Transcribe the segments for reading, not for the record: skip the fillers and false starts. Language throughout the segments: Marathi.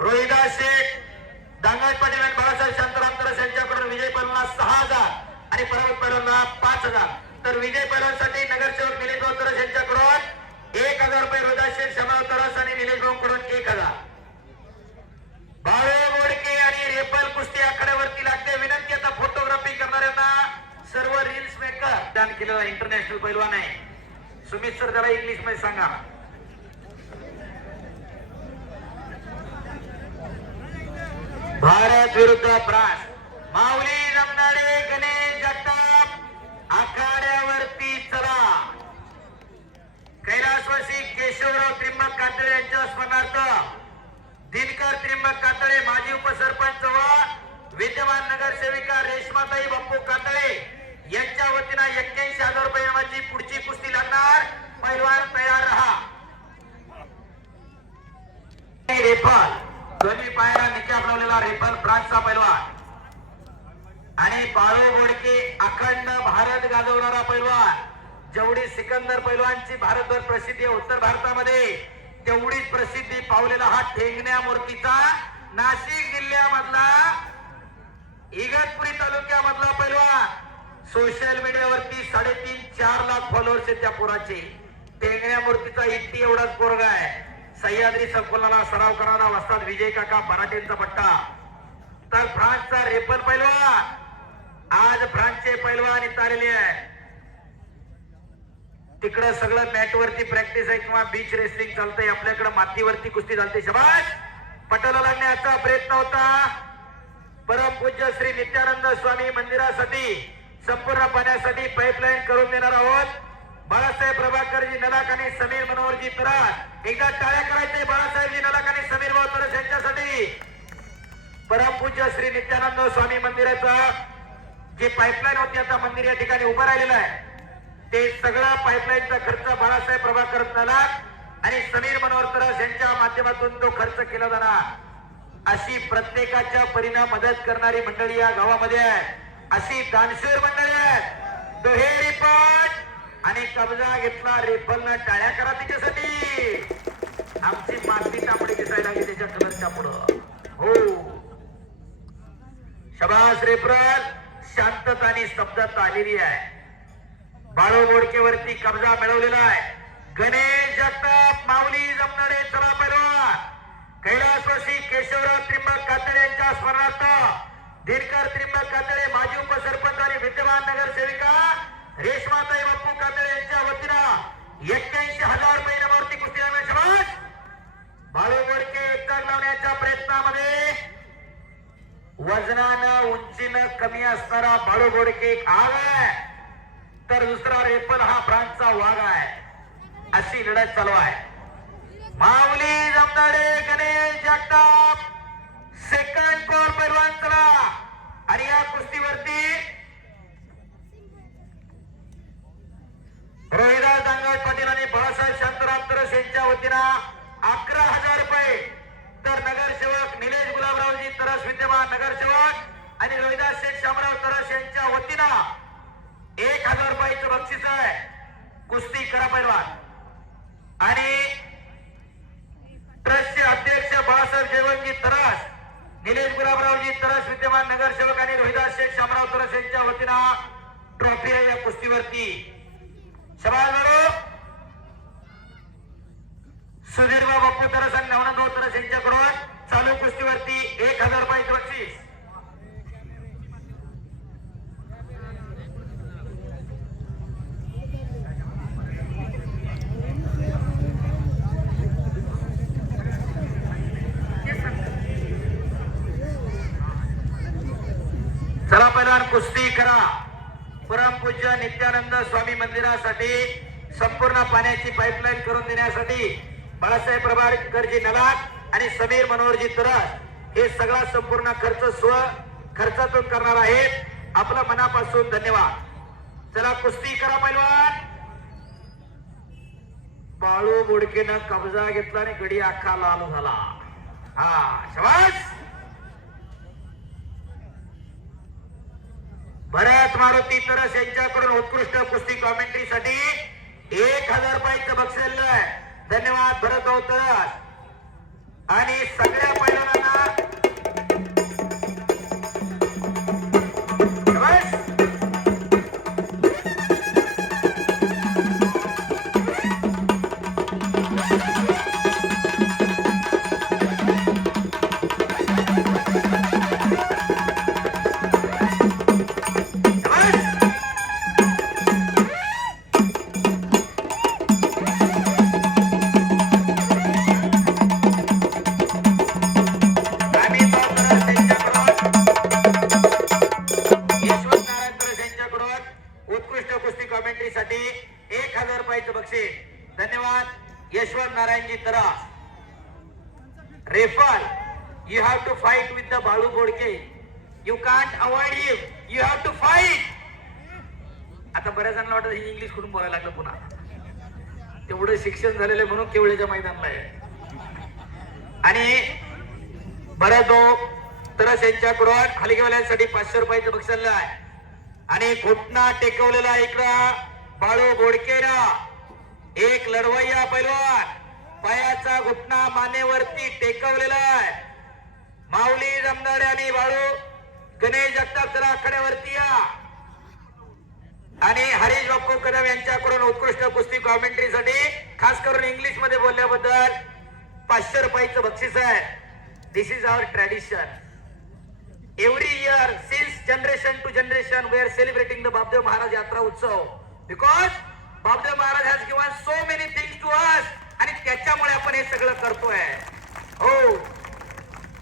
रोहिदास शेठ दांगट पाटील आणि बाळासाहेब शांताराम तरस यांच्याकडून विजय पैलवानला 6000 आणि पराभूत पैलवानला 5000. तर विजय पैलवानसाठी नगरसेवक निलेश भाऊ तरस यांच्याकडून 1000 रुपये, रोहिदास शेठ शामराव तरस आणि निलेश भाऊकडून 1000. बाळे मोडके आणि रेपल कुस्ती आखाड्यावरती लागते. विनंती आता फोटोग्राफी करणाऱ्यांना सर्व रील्स मेकर दान केलेला इंटरनॅशनल पैलवान आहे सुमित सर, त्याला इंग्लिश मध्ये सांगा. भारत विरुद्ध फ्रान्स. माऊली जमनाडे गणेश जगताप आखाड्यावरती चला. कैलासवासी केशवराव त्रिंबक कातळे यांच्या स्मरणार्थ दिनकर त्रिंबक कातळे माजी उपसरपंच व विद्यमान नगरसेविका रेश्माताई बाप्पू कातळे यांच्या वतीने 81,000 रुपये नावाची पुढची कुस्ती लागणार. पैलवान तयार राहा. रेफल दोन्ही पायाला निकाब लावलेला रेफल फ्रान्सचा पैलवान आणि बाळू बोडके अखंड भारत गाजवणारा पैलवान. जेवढी सिकंदर पैलवानची भारतभर प्रसिद्धी आहे उत्तर भारतामध्ये तेवढीच प्रसिद्धी पावलेला हा ठेंगण्या मूर्तीचा नाशिक जिल्ह्यामधला इगतपुरी तालुक्यामधला पैलवान. सोशल मीडियावरती 3.5-4 लाख फॉलोअर्स आहेत त्या पोराचे. ठेंगण्या मूर्तीचा इट्टी एवढाच पोरगा आहे. सह्याद्री संकुलाला सराव करणारा वस्ताद विजय काका बराटेंचा पट्टा. तर फ्रान्सचा रेपल पैलवान आज फ्रान्सचे पैलवान इथं आलेले आहे. तिकडं सगळं मॅट वरती प्रॅक्टिस आहे किंवा बीच रेसलिंग चालतंय. आपल्याकडे मातीवरती कुस्ती चालते. शबाश. पटोला लागण्याचा प्रयत्न होता. परम पूज्य श्री नित्यानंद स्वामी मंदिरासाठी संपूर्ण पाण्यासाठी पाईपलाईन करून देणार आहोत. बाळासाहेब प्रभाकरजी नलाक आणि समीर मनोहरजी तरास. एकदा टाळ्या करायचे बाळासाहेबजी नलाक आणि समीर भाऊ तरस यांच्यासाठी. परम पूज्य श्री नित्यानंद स्वामी मंदिराचा जे पाईपलाईन होती आता मंदिर या ठिकाणी उभं राहिलेलं आहे ते सगळा पाईपलाईनचा खर्च बाळासाहेब प्रभाकर नलाक आणि समीर मनोहर तरस यांच्या माध्यमातून तो खर्च केला जाणार. अशी प्रत्येकाच्या परीने मदत करणारी मंडळी या गावामध्ये आहे. अशी दानशूर मंडळी आहेत. दुहेरी पट आणि कब्जा घेतला रेफलनं. टाळ्या करा तिच्यासाठी. आमची माती तांबडी दिसायला लागली त्याच्या कलरच्या पुढं. हो शबास रेफरल. शांतता आणि स्तब्धता आलेली आहे. बाळू बोडकेवरती कब्जा मिळवलेला आहे. गणेश जगताप माऊली जमनाडे चला पैलवान. कैलासवासी केशवराव त्रिंबक कातळे यांच्या स्मरणार्थ दिनकर त्रिंबक कातळे माजी उपसरपंच आणि विद्यमान नगरसेविका रेश्माताई बाप्पू कातळे यांच्या वतीनं 81,000 रुपये नावावरती कुस्ती लागणार. शबास. बाळू बोडके एकटाक लावण्याच्या प्रयत्नामध्ये वजनानं उंचीनं कमी असणारा बाळू बोडके एक आग आहे तर दुसरा रेफल हा फ्रान्सचा वाघ आहे. अशी लढत चालू आहे. माऊली जमनाडे गणेश जगताप सेकंड कोर पैलवान चला. आणि या कुस्तीवरती रोहिदास दांगट पाटील आणि बाळासाहेब शांताराम तरस यांच्या वतीनं 11,000 रुपये. तर नगरसेवक निलेश गुलाबरावजी तरस विद्यमान नगरसेवक आणि रोहिदास शेठ शामराव तरस यांच्या वतीनं 1000 रुपयाचं बक्षीस आहे. कुस्ती करा पैलवान. आणि ट्रस्टचे अध्यक्ष बाळासाहेब जयवंतजी तरस निलेश गुलाबरावजी तरस विद्यमान नगरसेवक आणि रोहिदास शेठ शामराव तरस यांच्या वतीनं ट्रॉफी आहे या कुस्तीवरती. शबास बरो. सुधीरभाऊ बाप्पू तरस आणि नवनाथभाऊ तरस यांच्याकडून चालू कुस्तीवरती 1000 रुपयाचं बक्षीस. चला पैलवान कुस्ती करा. परम पूज्य नित्यानंद स्वामी मंदिरासाठी संपूर्ण पाण्याची पाईपलाईन करून देण्यासाठी बाळासाहेब प्रभाकरजी नलाक आणि समीर मनोहरजी तरस हे सगळा संपूर्ण खर्च स्व खर्चातून करणार आहेत. आपलं मनापासून धन्यवाद. चला कुस्ती करा पैलवान. बाळू बोडकेनं कब्जा घेतला आणि गडी अख्खा लाल झाला. हा शबास. भरत मारुती तरस यांच्याकडून उत्कृष्ट कुस्ती कॉमेंट्रीसाठी 1000 रुपयाचं बक्षीस आहे. धन्यवाद भरत तरस. आणि सगळ्या पैलवान you have to fight with the Balu Bodke. You can't avoid him, you have to fight. आता बऱ्याच जणांना वाटत ही इंग्लिश कुठून बोलायला लागलं पुन्हा. तेवढं शिक्षण झालेलं म्हणून केवळेच्या मैदानाला आहे. आणि बरं तो तरस यांच्याकडून हलगीवाल्यांसाठी 500 रुपयाचं बक्षीस आहे. आणि घुटना टेकवलेला इकडं बाळू बोडकेला एक लढवय्या पैलवान पायाचा घुटना मानेवरती टेकवलेला आहे. माऊली जमदाडे आणि बाळू गणेश जगताप जरा आखाड्यावरती या. आणि हरीश बापू कदम यांच्याकडून उत्कृष्ट कुस्ती कॉमेंट्रीसाठी खास करून इंग्लिश मध्ये बोलल्याबद्दल 500 रुपयाचं बक्षीस आहे. This is our tradition. Every year since generation to generation we are celebrating the Bapdev Maharaj yatra utsav because Bapdev Maharaj has given so many things to us. आणि त्याच्यामुळे आपण हे सगळं करतोय. हो,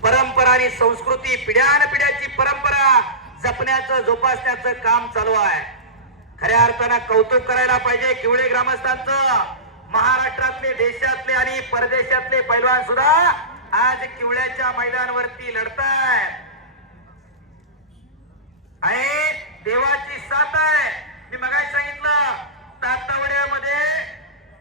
परंपरा आणि संस्कृती पिढ्यानपिढ्याची परंपरा जपण्याचं जोपासण्याचं काम चालू आहे. खऱ्या अर्थानं कौतुक करायला पाहिजे किवळे ग्रामस्थांचं. महाराष्ट्रातले, देशातले आणि परदेशातले पैलवान सुद्धा आज किवळ्याच्या मैदानावरती लढताय. आहे देवाची साथ आहे. मी मगाशी सांगितलं तातावड्यामध्ये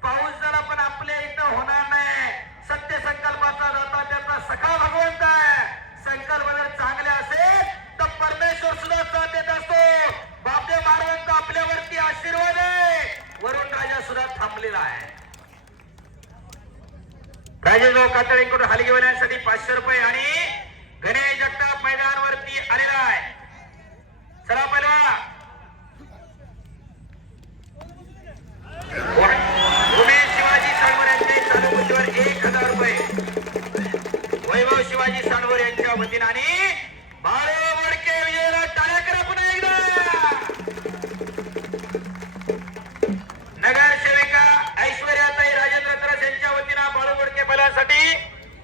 पाऊस झाला पण आपल्या इथं होणार नाही. सत्य संकल्पाचा दाता त्याचा सखा भगवंत आहे. संकल्प जर चांगले असेल तर परमेश्वर सुद्धा साथ देत असतो. बापदेव महाराजांचा आपल्यावरती आशीर्वाद आहे. वरुण राजा सुद्धा थांबलेला आहे. राजेंद्र कातळेंकडून हलगीवाल्यांसाठी 500 रुपये आणि गणेश जगताप मैदानावरती आलेला आहे. चला पहिला उमेश शिवाजी साळवर यांच्या चालू कुस्तीवर 1000 रुपये. वैभव शिवाजी साळवर यांच्या वतीने आणि बाळू बोडके विजयाला टाळ्या करा पुन्हा एकदा. नगरसेविका ऐश्वर्याताई राजेंद्र तरस यांच्या वतीने बाळू बोडके बैलांसाठी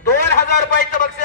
2000 रुपयाचं बक्षीस